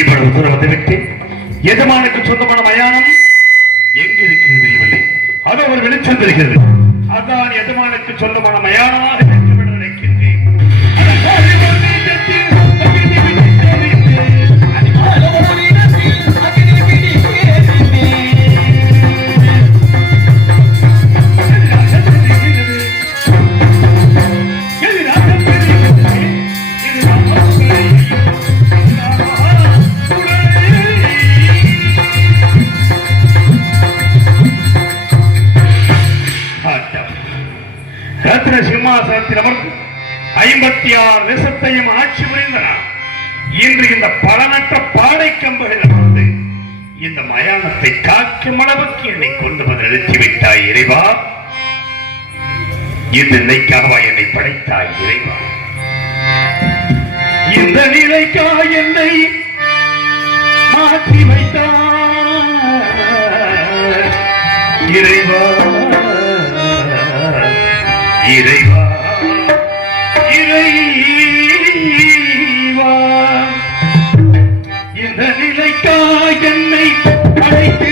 இவ்வளவு தூரம் வந்துவிட்டு எஜமானுக்கு சொந்தமான மயானம் எங்க இருக்கிறது தெரியவில்லை. அது ஒரு வெளிச்சம் தெரிகிறது. அதான் எஜமானுக்கு சொந்தமான மயானமாக நினைக்கின்றேன். சிம்மாசனத்தில் அமர்ந்து 56 தேசத்தையும் ஆட்சி புரிந்தனர். இன்று இந்த பலனற்ற பாடை கம்புகள் அமர்ந்து இந்த மயானத்தை காக்கும் அளவுக்கு என்னை கொண்டு வந்து நிறுத்திவிட்டாய் இறைவா. இந்த நிலைக்காகவா என்னை படைத்தாய் இறைவா? இந்த நிலைக்காக என்னை மாற்றி வைத்தாய் இறைவா. இறைவா இறைவா, இந்த நிலைக்காக என்னை அழைத்து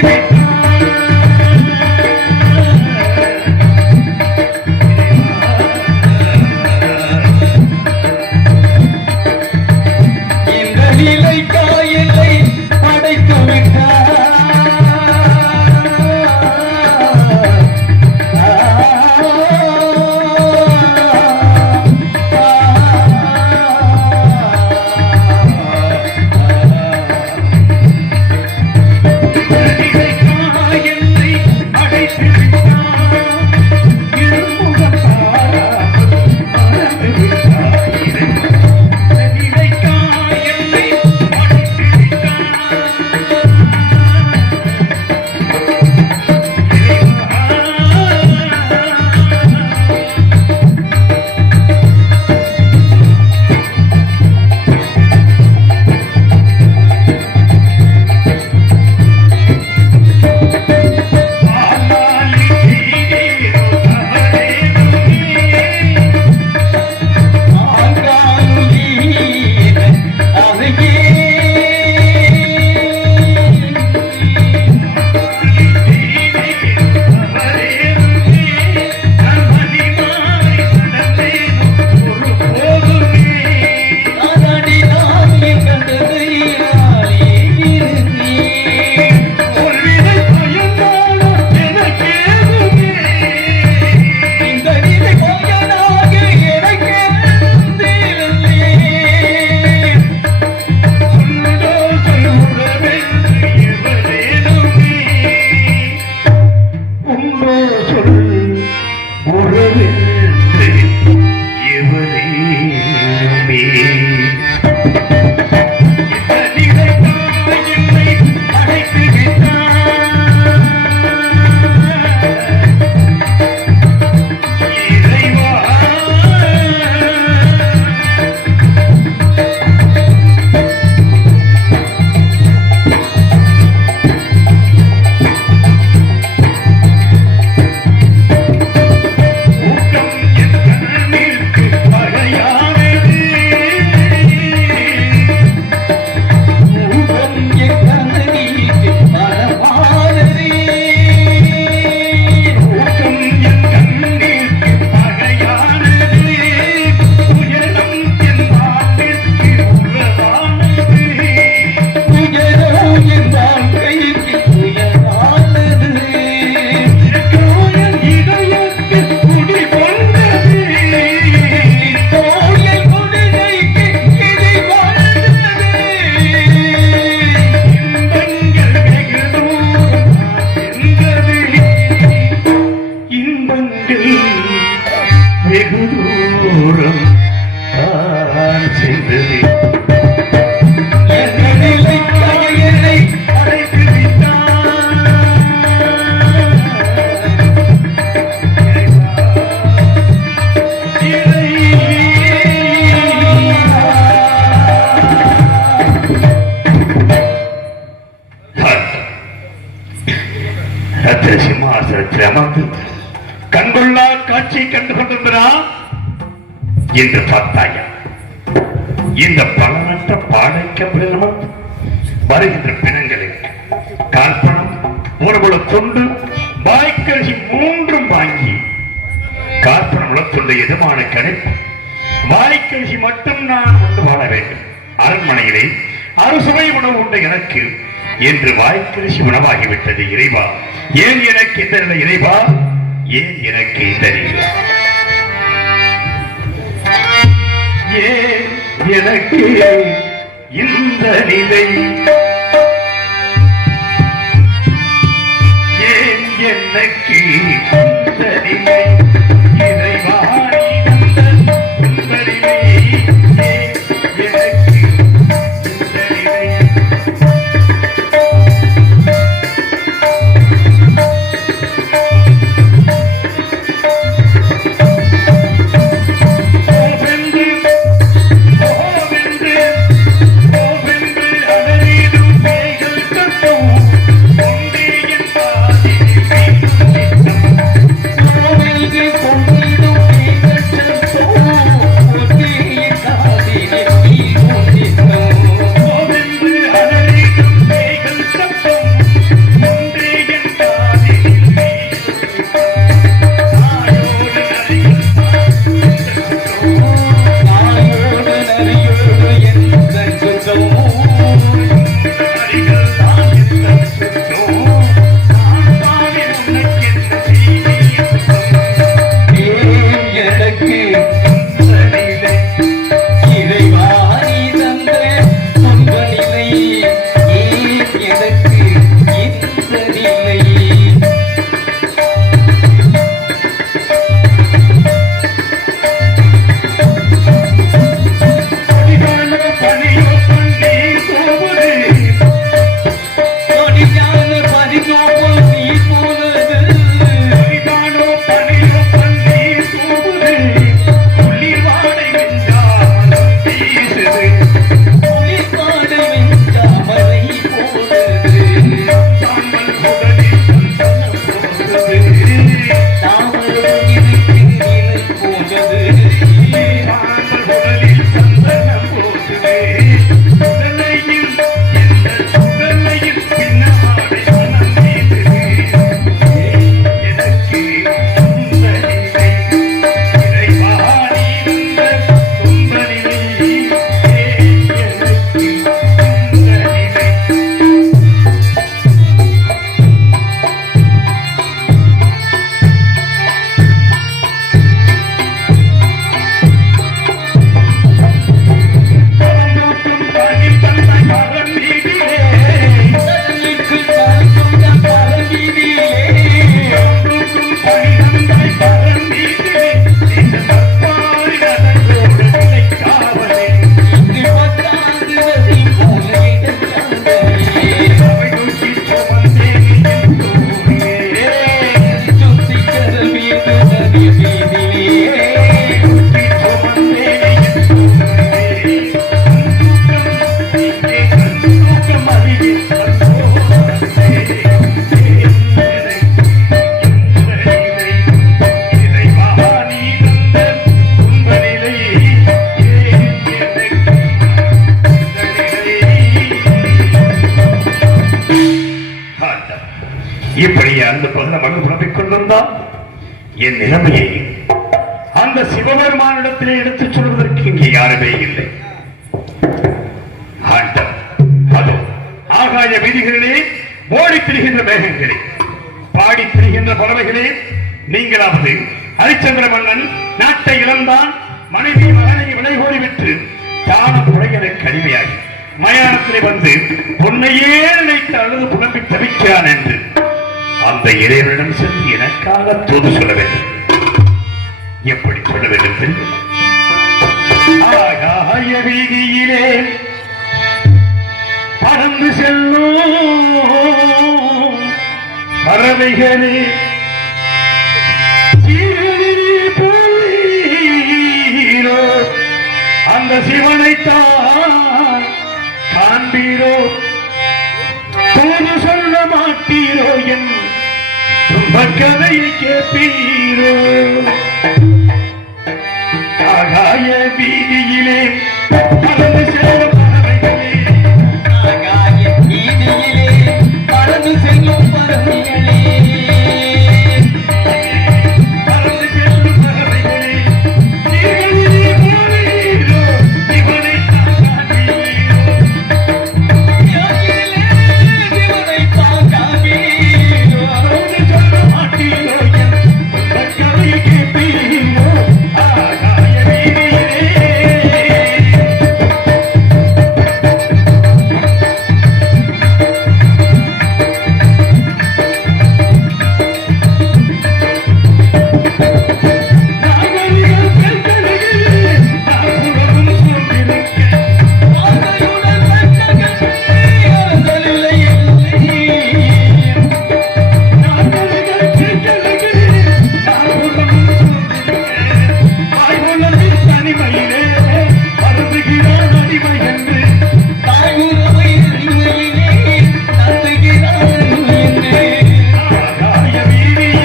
இந்த நிலைக்காக என்னை அழைத்து விட்டார். Hey, hey, hey. ரத்தின சிம்மாசனத்தில் அமர்ந்து கண்கொள்ளா காட்சியை கண்டு கொண்டிருந்தான் என்று பார்த்தாயா. இந்த பலனற்ற பாடைக்க வருகின்ற பிணங்களை காற்பணம் ஒரு தொண்டு வாய்க்கரிசி மூன்றும் வாங்கி காற்பணம் உலகத்துள்ள எதுமான கணிப்பு வாய்க்கரிசி மட்டும் நான் கொண்டு வாழ வேண்டும். அரண்மனையிலே அறுசுவை உணவு உண்ட எனக்கு என்று வாய்க்கரிசி உணவாகிவிட்டது. இறைவா, ஏன் எனக்கு இந்த நிலை? இறைவா, ஏன் எனக்கு இந்த நிலை? ஏன் எனக்கு இந்த நிலை? ஏன் எனக்கு இந்த நிலை? இறைவா, இப்படியே அந்த பகுதி மகள் புலம்பிக் கொண்டிருந்தால் என் நிலைமையை அந்த சிவபெருமானிடத்திலே எடுத்துச் சொல்வதற்கு இங்கே யாருமே இல்லை. ஆண்டம் அதோ ஆகாய வீதிகளிலே ஓடித் திரிகின்ற மேகங்களே, பாடித் திரிகின்ற பறவைகளே, நீங்களாவது ஹரிச்சந்திர மன்னன் நாட்டை இழந்தான், மனைவி மகனை விலை கோரிவிட்டு தானம் புறையனுக்கு அடிமையாகி மயானத்திலே வந்து பொன்னையே நினைத்து அழுது புலம்பி தவிக்கிறான் என்று அந்த இறைவனிடம் சென்று எனக்காக தூது சொல்ல வேண்டும். எப்படி சொல்ல வேண்டும் தெரியும்? ஆகாய வீதியிலே பறந்து செல்லும் பறவைகளே, அந்த சிவனைத்தான் காண்பீரோ, தூது சொல்ல மாட்டீரோ என் கதையை கேட்பீரோ ஆகாய வீதியிலே பறந்து செல்லும் பறவைகளே ஆகாய வீதியிலே பறந்து செல்லும் பறவைகளே பறந்து செல்லும் பறவைகளே நீர்களிலே போவீரோ இவனை தாங்காதீரோ யாரிலே இவனை தாங்காதீரோ அவனை சொல்ல மாட்டீரோ அந்த கதையை கேட்பீரோ ஆகாய வீதியிலே நாகரிகம் கல்கலைகளே நாகுடலும் சோம்பிருக்க ஆகையுடன் கண்டகமே ஆதலில்லை நாகரிகம் கல்கலைகளே நாகுடலும் சோம்பிருக்க ஆய்வுலகின் தனிமையிலே பரவுகிறான் அடிமை என்று தாய்முறை அறிவையிலே தத்துகிறான் என்று ஆகாய வீதியிலே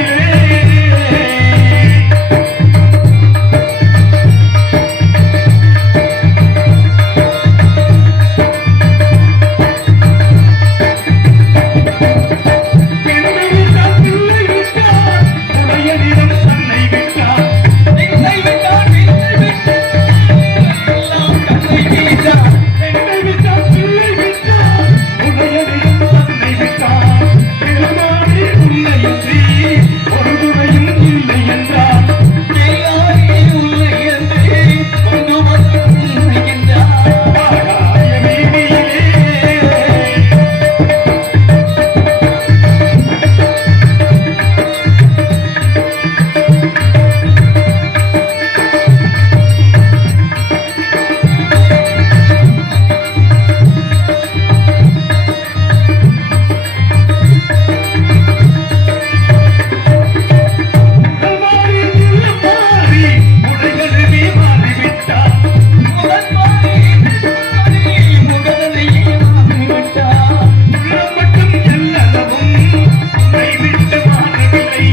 பெண்ணை விட்டால் பிள்ளை விட்டால் உடையனிடம் தன்னை விட்டால் நெஞ்சை விட்டான் விண்ணை விட்டான் எல்லாம் கண்ணை வீட்டான் பெண்ணை விட்டால் பிள்ளை விட்டால் உடையனிடம் தன்னை விட்டால் பெருமானே உன்னையன்றி ஒரு துறையும் இல்லை என்றால் எல்லாரே உன்னை என்று கொண்டு வருகின்றான் ஆகாய வீதியிலே மாறி நில்ல மாறி உடைகளுமே மாறிவிட்டால் முதன் மாறி முகதனையே மாறிவிட்டான் உள்ளம் மட்டும் எல்லளவும் உன்னை விட்டு மாறவில்லை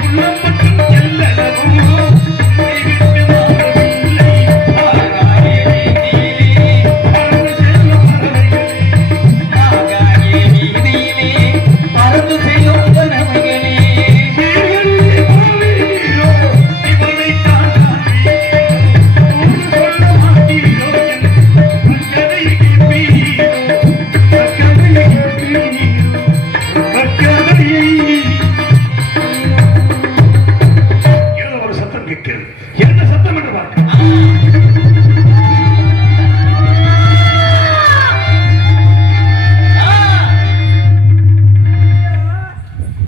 உள்ளம் மட்டும் எல்லளவும் உன்னை விட்டு மாறவில்லை ஆகாய வீதியிலே பறந்து செல்லும் பறவைகளே ஆகாய வீதியிலே பறந்து செல்லும் பறவைகளே சீர்களிலே போவீரோ இவனை தாங்காதீரோ ஊர் சொல்ல மாட்டீரோ என் கதையை கேட்பீரோ கதையை கேட்பீரோ கதையை ஏதோ ஒரு சத்தம் கேட்கிறது என்ன சத்தம் என்று பார்க்க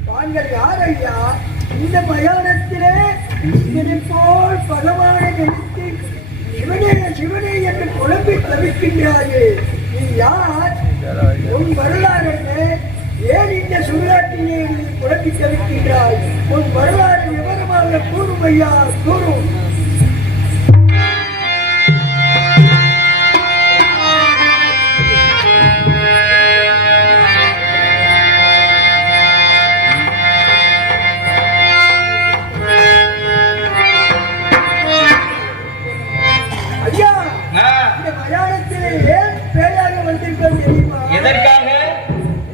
தாங்கள் யார் ஐயா? இந்த மயானத்திலே இதனை போல் பகவானை நினைத்து சிவனே சிவனே என்று குழம்பி தவிக்கின்றாயே, நீ யார்? உன் வரலாறு என்ன? ஏன் இந்த சுடுகாட்டிலே நீ குழம்பி தவிக்கின்றாய்? உன் வரலாறு விவரமாக கூறும் ஐயா, கூறும். ஐயா, இந்த மயானத்திலே ஏன் பேயாக வந்திருக்கோம் தெரியுமா? எதற்காக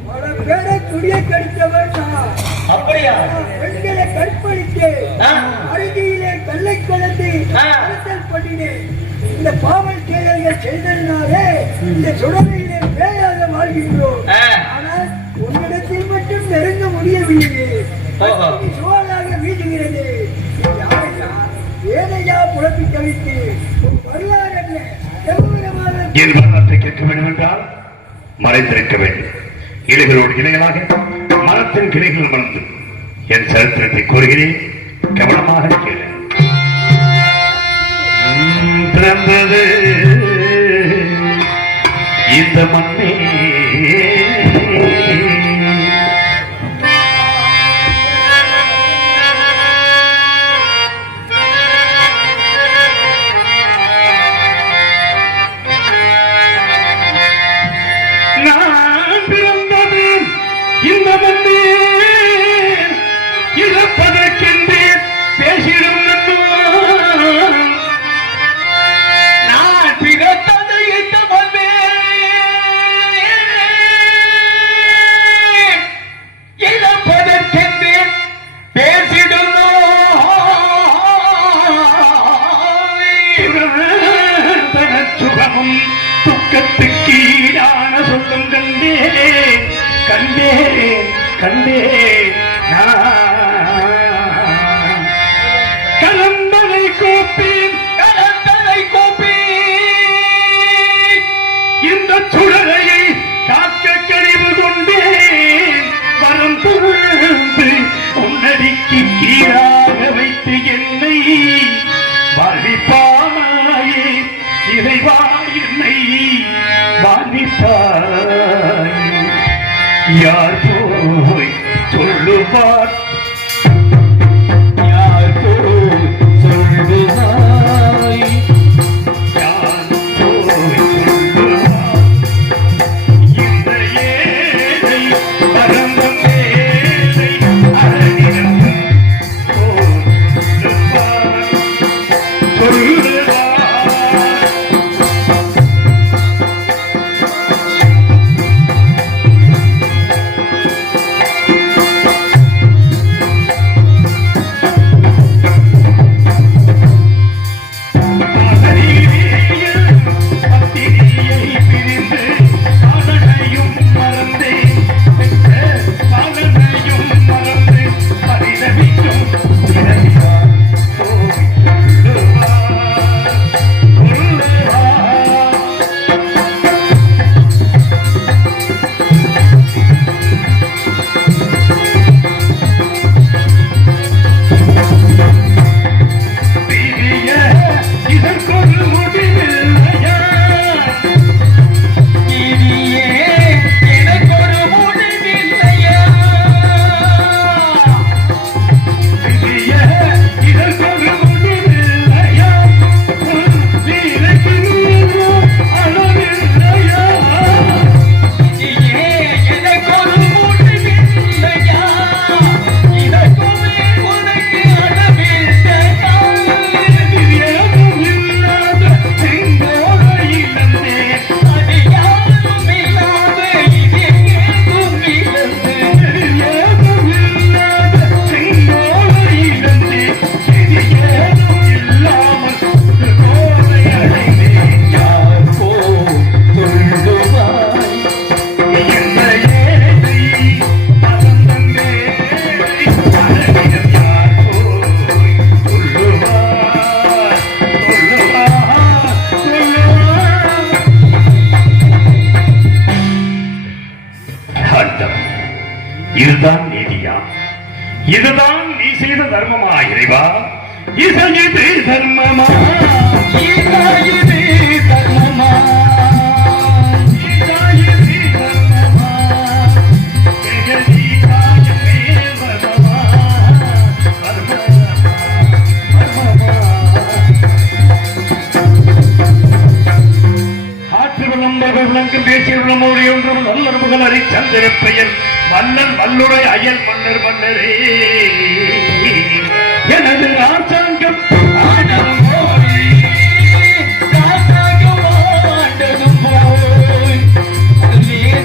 பல பேரை துணியை கடித்தவன் நான். அப்படியா பெண்களை கற்பழித்து ஆ. அருகிலே கல்லை கலந்து ஆ. கடத்தல் பண்ணினேன். இந்த பாவல் செயல்கள் செய்ததினாலே இந்த சுடலையிலே பேயாக வாழ்கின்றோம். ஆ. ஆனால் உன்னிடத்தில் மட்டும் நெருங்க முடியவில்லை. ஓஹோ. அக்னி சுவாலாக வீசுகிறது. நீ யாரையா? ஏனையா புலப்பி கவித்து உன் வரலாறு என்ன? செவ்வரமாக என் வரலாற்றை கேட்க வேண்டும் என்றால் மறைந்திருக்க வேண்டும். இலைகளோடு இலைகளாக மரத்தின் கிளைகள் மறந்து என் சரித்திரத்தை கூறுகிறேன், கவனமாக கேளு. பிறந்தது இந்த மண்ணே கண்டேன் கலந்தனை கூப்பி இந்த சுடரையை காக்க கழிவு கொண்டேன் வரம் புகழ்ந்து உன்னடிக்கு கீழாக வைத்து என்னை வாழிப்பாயே இறைவா என்னை வாழிப்பாய் யார் போய் சொல்லுவார் யார் போய் சொல்லுவாய் யார் போய் சொல்லுவார் இந்த ஏழை பரந்த மேலை அரணிடம் சொல்லுவார் சொல்லுவார் இதுதான் நீதியா? இதுதான் நீ செய்த தர்மமா இறைவா? இது தர்மமா? இது தர்மமா? சந்திரப்பெயர் மன்னன் வல்லுரை அயல் மன்னர் மன்னரே எனது ராஜாங்கம் ஆண்டதும் போய்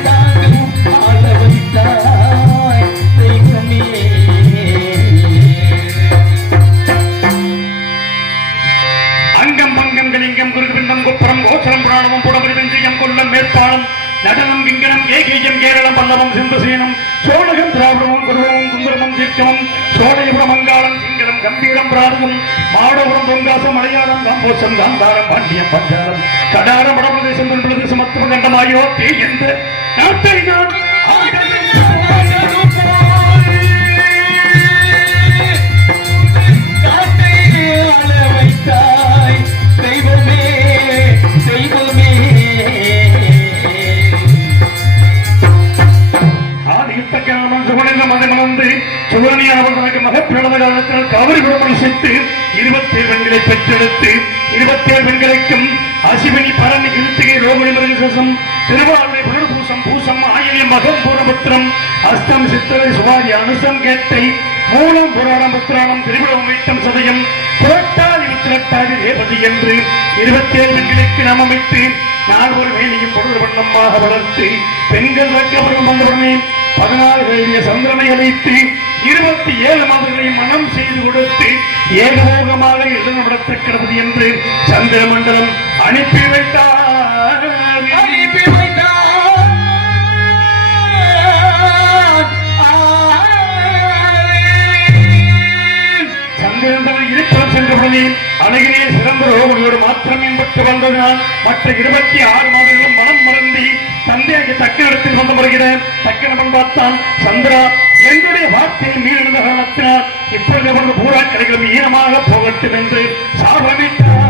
தாங்கும் ஆள வைத்தாய் தெய்வமே. அங்கம் பங்கம் கலிங்கம் குருவிந்தம் குப்புறம் கோச்சரம் புராணமும் புடவரி வெஞ்சியம் கொல்லம் மேற்பாலம் நடனம் கிங்கனம் ஏகீயம் கேரளம் பல்லவம் சிந்தசீனம் சோழகம் திராவிடமும் குருவமும் குங்குரமும் தீர்க்கமும் சோழயபுரம் மங்காளம் சிங்களம் கம்பீரம் பிராரதம் மாடபுரம் தொங்காசம் மலையாளம் காம்போசம் காந்தாரம் பாண்டியம் பஞ்சாரம் கடாரம் வடபிரதேசம் தென்பிரதேசம் மத்துவ கண்டமாயோ தே என்ற நாட்டை நான் காவிரி குடமணி செத்து 27 பெண்களை பெற்றெடுத்து 27 பெண்களுக்கும் அசிவனி பரணி கிருத்திகை ரோகிணி மிருகசம் திருவாரூரை புனர்பூசம் பூசம் ஆயிரம் மகம் பூரபுத்திரம் அஸ்தம் சித்திரை சுவாரி அனுசம் கேட்டை மூலம் புராணம் புத்திராணம் திருவிழம் வீட்டம் சதயம் புரட்டாதி உத்திரட்டாதி ரேவதி என்று 27 பெண்களுக்கு நாம் அமைத்து நான் ஒரு வேலையும் பொருள் வண்ணமாக வளர்த்து பெண்கள் வைக்கப்படும் வந்தவுடனே 16 வேலிய சந்திரனை அழைத்து 27 மாதங்களை மனம் செய்து கொடுத்து ஏகபோகமாக இடம்பெறத்தக்கிறது என்று சந்திர மண்டலம் அனுப்பி வைத்தார். அனுப்பி வைத்தார். வந்ததினால் மற்ற 26 மாதங்களும் மனம் மறந்தி தந்தையாகிய தக்க இடத்தில் வந்து வருகிறேன். தக்கனவன் பார்த்தான், சந்திரா என்னுடைய வார்த்தையை மீறின காரணத்தினால் இப்பொழுது அவர்கள் பூரா கடைகளும் ஈனமாக போகட்டும் என்று சாபமிட்டார்.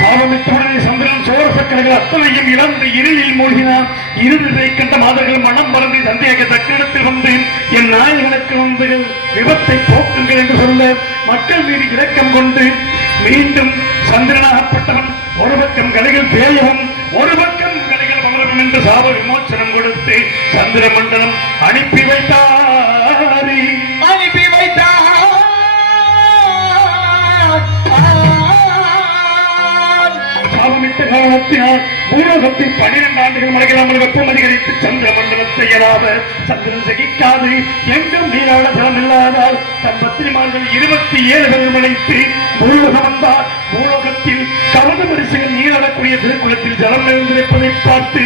சாபமிட்டவுடனே சந்திரன் சோரசக்கரைகள் அத்தனையும் இழந்து இருளில் மூழ்கினான். இருளை கண்ட மாதர்கள் மனம் மறந்து தந்தையாக தக்கிடத்தில் வந்து என் நாயகனுக்கு வந்து விபத்தை போக்குங்கள் என்று சொல்ல மக்கள் மீது இரக்கம் கொண்டு மீண்டும் சந்திரனாகப்பட்டவன் ஒரு பக்கம் கலைகள் பேயவும் ஒரு பக்கம் கலைகள் வளரும் என்று சாப விமோச்சனம் கொடுத்து சந்திர மண்டலம் அனுப்பி வைத்தார். சாபமிட்ட காரணத்தினால் பூலோகத்தில் 12 ஆண்டுகள் மழையில்லாமல் வெப்பம் அதிகரித்து சந்திர மண்டலத்தை எழாத சந்திரன் சகிக்காது எங்கும் நீராட தரம் இல்லாதால் தன் பத்திரிமார்கள் 27 பேர் அழைத்து பூலோகம் வந்தார். பூலோகத்தில் கவன வரிசையில் நீராடக்கூடிய திருக்குளத்தில் ஜலம் எழுந்திருப்பதை பார்த்து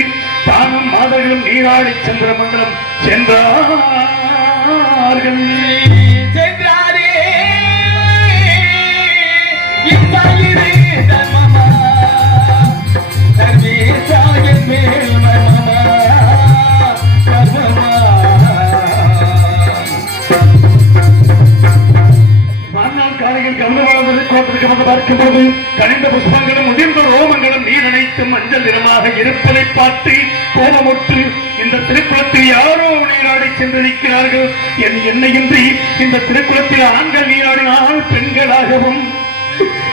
தானும் மாதர்களும் நீராடி சந்திர மண்டலம் சென்றார்கள். பார்க்கும்போது கனிந்த புஷ்பங்களும் முதிர்ந்த ரோமங்களும் நீர் அனைத்து மஞ்சள் நிறமாக இருப்பதை பார்த்து கோபமுற்று இந்த திருக்குளத்தில் யாரோ நீராடி சென்றிருக்கிறார்கள். என்னையின்றி இந்த திருக்குளத்தில் ஆண்கள் நீராடினால் பெண்களாகவும்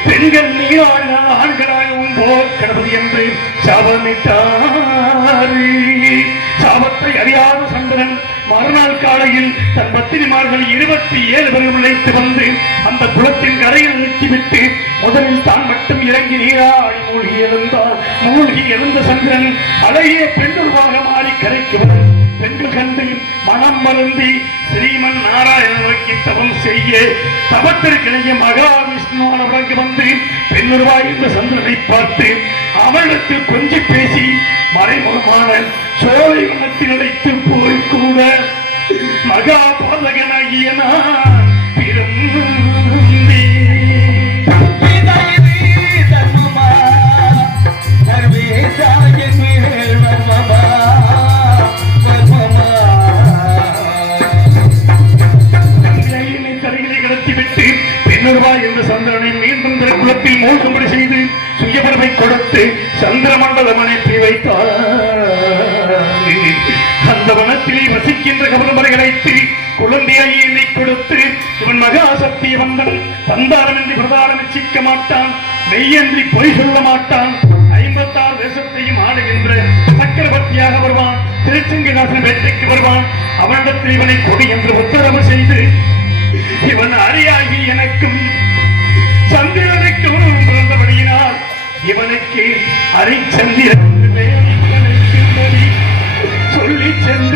பெண்கள் நீராடினால் ஆண்களாகவும் போர் கிடப்பது என்று சாபமிட்டார். சாபத்தை அறியாத சந்திரன் மறுநாள் காலையில் தன் பத்திரிமார்கள் 27 பேர் அழைத்து வந்து அந்த குளத்தின் கரையில் நிறுத்திவிட்டு முதலில் தான் மட்டும் இறங்கி நீராடி மூழ்கி எழுந்த சந்திரன் அழகிய பெண்ணுருவாக மாறி கரைக்கு வரும். பெண்கள் கண்டு மனம் மருந்தி ஸ்ரீமன் நாராயண நோக்கி தவம் செய்ய தவத்திற்கிணைய மகாவிஷ்ணுவானவருக்கு வந்து பெண்ணுருவாய் இந்த சந்திரனை பார்த்து அவளிடத்தில் கொஞ்சி பேசி மறைமுகமான சோலை வனத்தில் அழைத்து போய் கூட மகா பாதகனாகிய நான் சந்திரனை மீண்டும் திருக்குளத்தில் மூழ்கும்படி செய்து சுயபரமை கொடுத்து சந்திரமண்டலம் அனுப்பி வைத்தார். அந்த வனத்திலே வசிக்கின்ற கவர்னரை அழைத்து குழந்தையை எண்ணை கொடுத்து இவன் மகாசக்தி வந்தன் தந்தாரம் என்று பிரதாரம் சிக்க மாட்டான், மெய்யன்றி பொய் சொல்ல மாட்டான், 56 தேசத்தையும் ஆடுகின்ற சக்கரவர்த்தியாக வருவான், திருச்செங்கிதாசன் வேட்டைக்கு வருவான், அவனிடத்தில் இவனை கொடி என்று உத்தரவு செய்து இவன் அறியாகி எனக்கும் சந்திரனுக்கும் பிறந்தபடியினால் இவனுக்கு அரிச்சந்திரன் சொல்லி சென்ற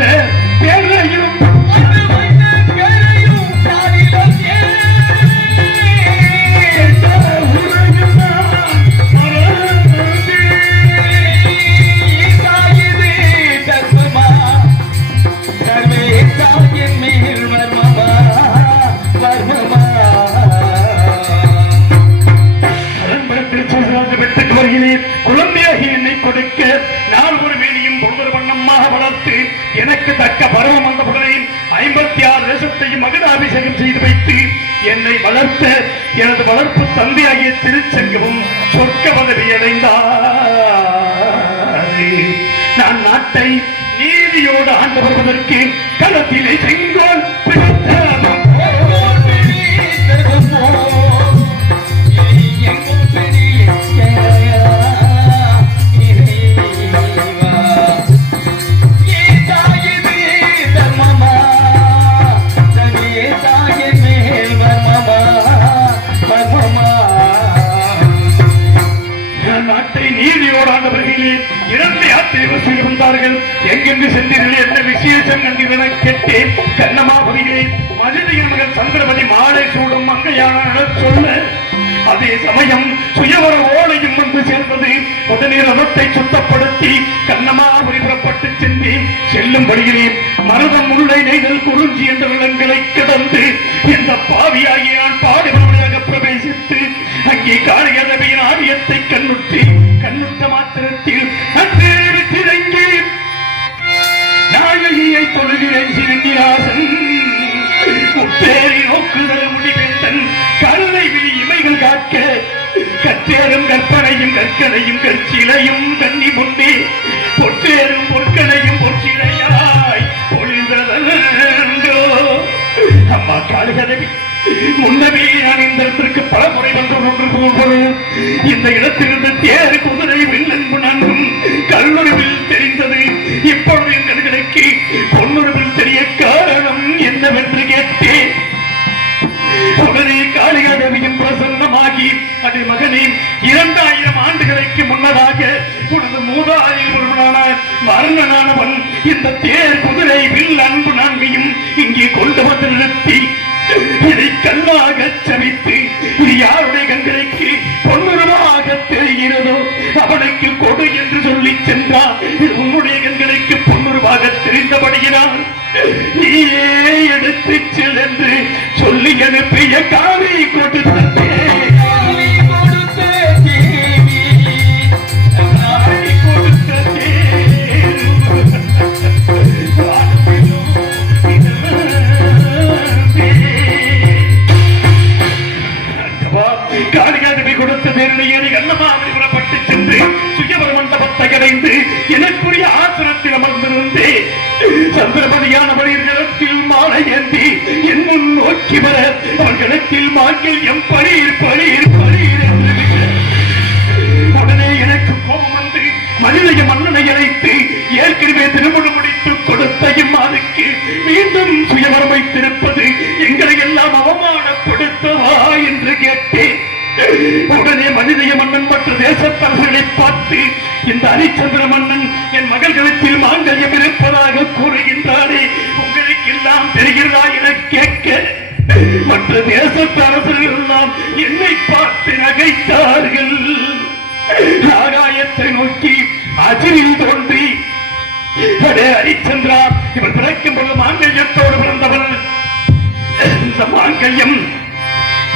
பேரையும் குழந்தையாகி என்னை கொடுக்க நான் ஒரு மேனியும் ஒவ்வொரு வண்ணமாக வளர்த்து எனக்கு தக்க பருவம் வந்தவுடனே 56 தேசத்தையும் மகதாபிஷேகம் செய்து வைத்து என்னை வளர்த்த எனது வளர்ப்பு தந்தையாகிய திருச்செங்கவும் சொர்க்க பதவி அடைந்தார். நான் நாட்டை நீதியோடு ஆண்டு வருவதற்கு களத்திலே செங்கோல் எங்கெங்கு சென்றீர்கள் என்ன விசேஷம் கண்டீர்கள் கேட்டேன். கண்ணமாபதிகளே மனிதன் மகன் சந்திரபதி மாலை சூடும் மங்கையான சொல்ல அதே சமயம் சுயவர ஓலையும் வந்து சேர்ந்தது. உடனே ரதத்தை சுத்தப்படுத்தி கண்ணமாபுரி புறப்பட்டு சென்றேன். செல்லும் வழியிலே மருதம் முல்லை நெய்தல் குறிஞ்சி என்ற நிலங்களை கடந்து இந்த பாவியாகிய நான் பாடுபவர்களாக பிரவேசித்து அங்கே காளியதவியின் ஆரியத்தை கண்ணுற்ற மாத்திரத்தில் அன்றே விட்டிறங்கி நாயகியை தொழுகிறேன் சிறுங்கிராசன் முற்றேறி நோக்குதல் முடிவேந்தன் கருணை விழி இமைகள் காக்க கற்றேறும் கற்பனையும் கற்கனையும் கற்சிலையும் கண்ணி முன்னே பொற்றேறும் பொற்கனையும் பொற்சிலையாய் பொழிந்ததோ அம்மா காடுகதவி முன்னமே நான் இந்த இடத்திற்கு பல முறை வந்து இந்த இடத்திலிருந்து தேர் குதிரை வில்லன்பு நன்கும் கல்லுருவில் தெரிந்தது இப்பொழுது என் கண்களுக்கு பொன்னுருவில் தெரிய காரணம் என்னவென்று கேட்டேன் உடனே காளிகாதேவியின் பிரசன்னமாகி அது மகனே 2000 ஆண்டுகளுக்கு முன்னதாக உனது மூதாதையில் ஒருவனான மரணனானவன் இந்த தேர் குதிரை வில் அன்பு நான்கையும் இங்கே கொண்டு வந்து நிறுத்தி இதை கல்லாக சமைத்து இது யாருடைய கண்களுக்கு பொன்னுருவாக தெரிகிறதோ அவனுக்கு கொடு என்று சொல்லி சென்றான். இது உன்னுடைய கண்களுக்கு பொன்னுருவாக தெரிந்தபடுகிறான். நீயே எடுத்து செல் என்று சொல்லி அனுப்பிய காவி கொடுத்த காளிகாதேவி கொடுத்த நேரடியே அன்னமாவதி புறப்பட்டு சென்று சுயவர மண்டபத்தை அடைந்து எனக்குரிய ஆசனத்தில் அமர்ந்திருந்தே சந்திரபதியான வழியில் மாலை ஏந்தி என் முன் நோக்கி வர அவர்களிடத்தில் மாங்கல்யம் பளீர் பளீர் பளீர் என்று உடனே எனக்கு கோபம் வந்து மனிதய மன்னனை அழைத்து ஏற்கனவே திருமணம் முடித்து கொடுத்த இம்மாதுக்கு மீண்டும் சுயவரம் வைத்திருப்பது எங்களை எல்லாம் அவமானப்படுத்தவா என்று கேட்டேன். உடனே மனிதய மன்னன் மற்ற தேசத்தரசர்களை பார்த்து இந்த ஹரிச்சந்திர மன்னன் என் மகள்களுக்கு மாங்கல்யம் இருப்பதாக கூறுகின்றாரே உங்களுக்கு எல்லாம் தெரிகிறதா என கேட்க மற்ற தேசத்தரசர்கள் எல்லாம் என்னை பார்த்து நகைத்தார்கள். ஆகாயத்தை நோக்கி அஜிரில் தோன்றி அடே ஹரிச்சந்திரா இவர் பிறக்கும் போது மாங்கல்யத்தோடு பிறந்தவள். இந்த மாங்கல்யம்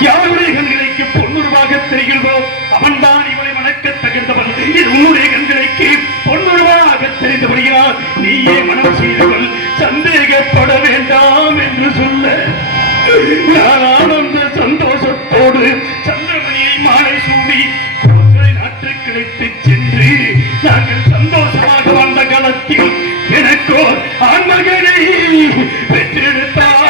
யாருடைய கண்களுக்கு பொன்னுருவாக தெரிகிறதோ அவன்தான் இவளை வணக்க தகுந்தவன். இது உன்னுடைய கண்களுக்கு பொன்னுருவாக தெரிந்து வருகிறார். நீயே மனம் செய்து கொள், சந்தேகப்பட வேண்டாம் என்று சொல்ல நான் ஆனந்த சந்தோஷத்தோடு சந்திரமணியை மாலை சூடி நாட்டுக்கு கிடைத்து சென்று நாங்கள் சந்தோஷமாக வாழ்ந்த காலத்தில் எனக்கோ ஆண்மகனை பெற்றெடுத்தார்.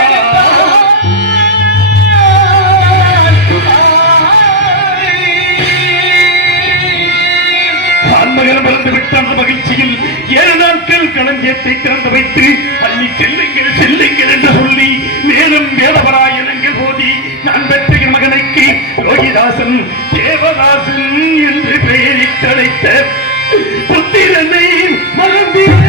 மகிழ்ச்சியில் 7 நாட்கள் களஞ்சியத்தை திறந்து வைத்து அள்ளி செல்லுங்கள் செல்லுங்கள் என்று சொல்லி மேலும் வேதவராயனங்கள் போதி நான் பெற்ற மகனுக்கு யோகிதாசன் தேவதாசன் என்று பெயரிட்டழைத்த புத்திரனை மறந்தேன்.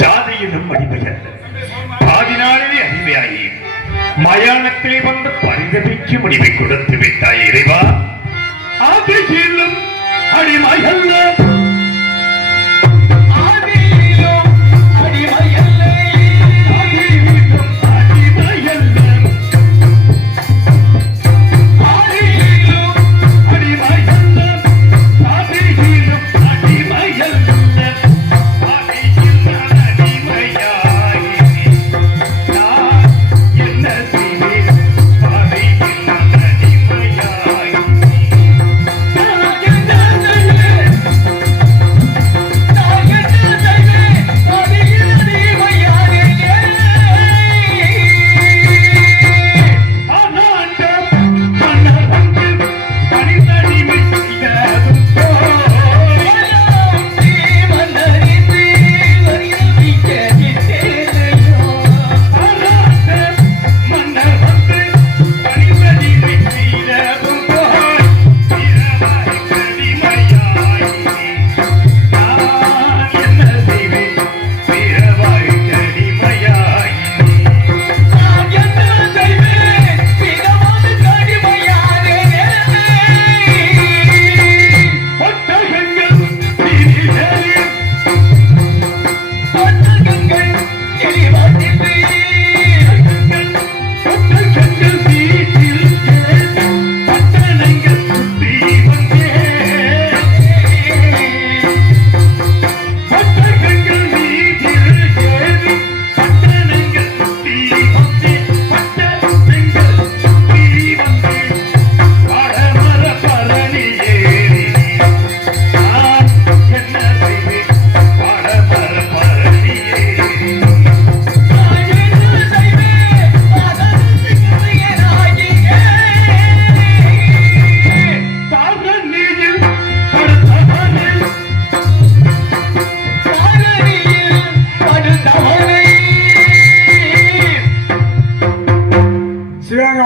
ஜாதியிலும் அடிமையல்ல, பாதினாலே அடிமையாகி மயானத்திலே வந்து பரிதபிக்க முடிவை கொடுத்து விட்டாய் இறைவா. ஆதியிலும் அடிமையல்ல, ஆதியிலும் அடிமையல்ல, ஆதியிலும் அடிமையல்ல, ஆதியிலும் அடிமையல்ல, ஆதியிலும் அடிமையல்ல.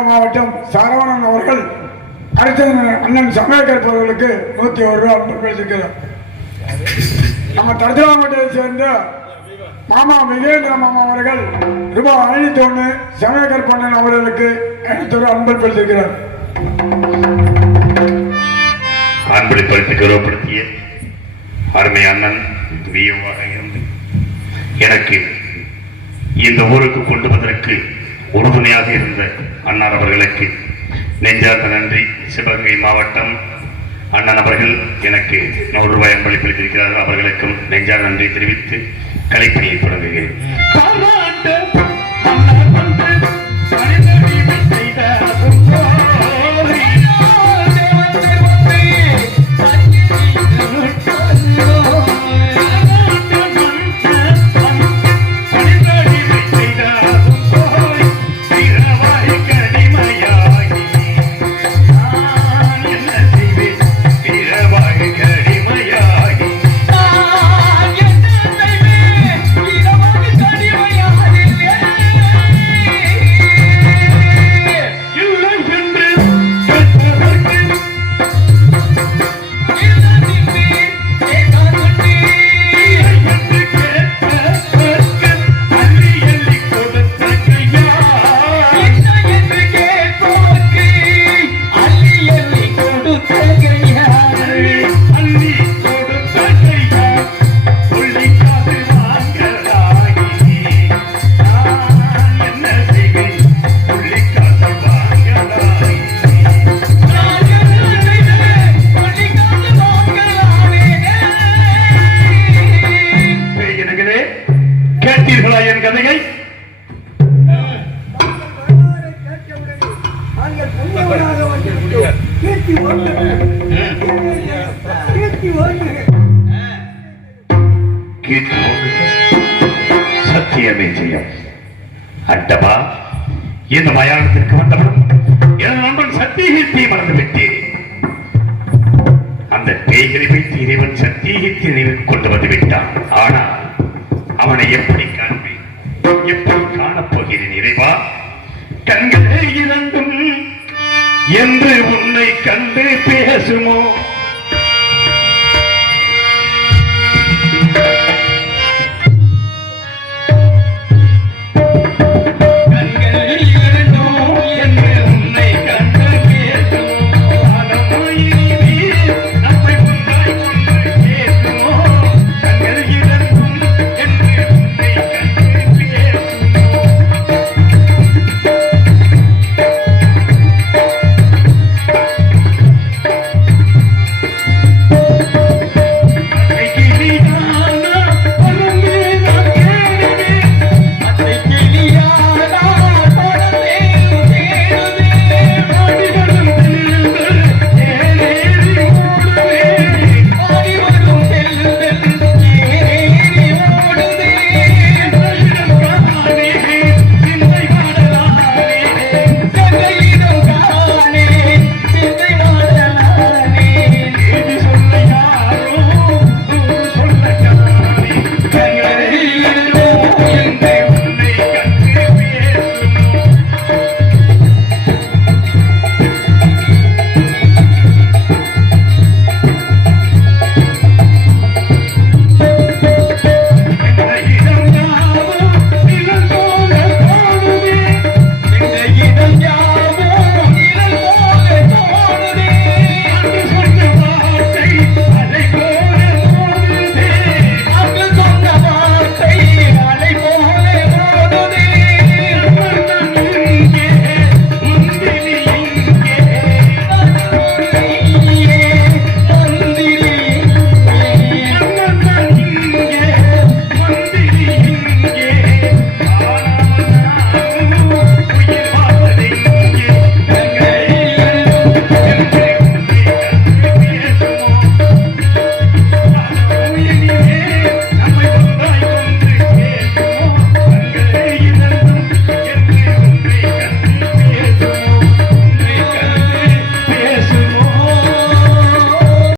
மாவட்டம் சரவணன் அவர்கள் அரிச்சந்திரன் அண்ணன் சமயக்கருப்பு அவர்களுக்கு 101 ரூபாய் அன்பு பேசியிருக்கிறார். நம்ம தர்ஜாமட்டை சேர்ந்த மாமா விஜயேந்திர மாமா அவர்கள் ரூபாய் 501 சமயக்கருப்பு அண்ணன் அவர்களுக்கு 500 ரூபாய் அன்பு பேசியிருக்கிறார். அன்பளிப்படுத்தி கௌரவப்படுத்திய அருமை அண்ணன் வியூவாக இருந்து எனக்கு இந்த ஊருக்கு கொண்டு வந்ததற்கு உறுதுணையாக இருந்த அண்ணன் அவர்களுக்கு நெஞ்சார்ந்த நன்றி. சிவகங்கை மாவட்டம் அண்ணன் அவர்கள் எனக்கு 100 ரூபாய் அன்பளிப்பளித்திருக்கிறார்கள். அவர்களுக்கும் நெஞ்சார்ந்த நன்றி தெரிவித்து கலைப்பணியை தொடங்குகிறேன். கேட்டீர்களா என் கதையை? சத்தியமே செய்யும் அட்டவா. இந்த மயானத்திற்கு வந்தவன் எனது நண்பன் சத்தியகீர்த்தியை மறந்து விட்டேன். அந்த பேய்களை வைத்து இறைவன் சத்தியகீர்த்தியை கொண்டு வந்து விட்டான். ஆனால் அவனை எப்படி காண்பேன், எப்படி காணப்போகிறேன் இறைவா? கண்களே இரண்டும் என்று உன்னை கண்டு பேசுமோ?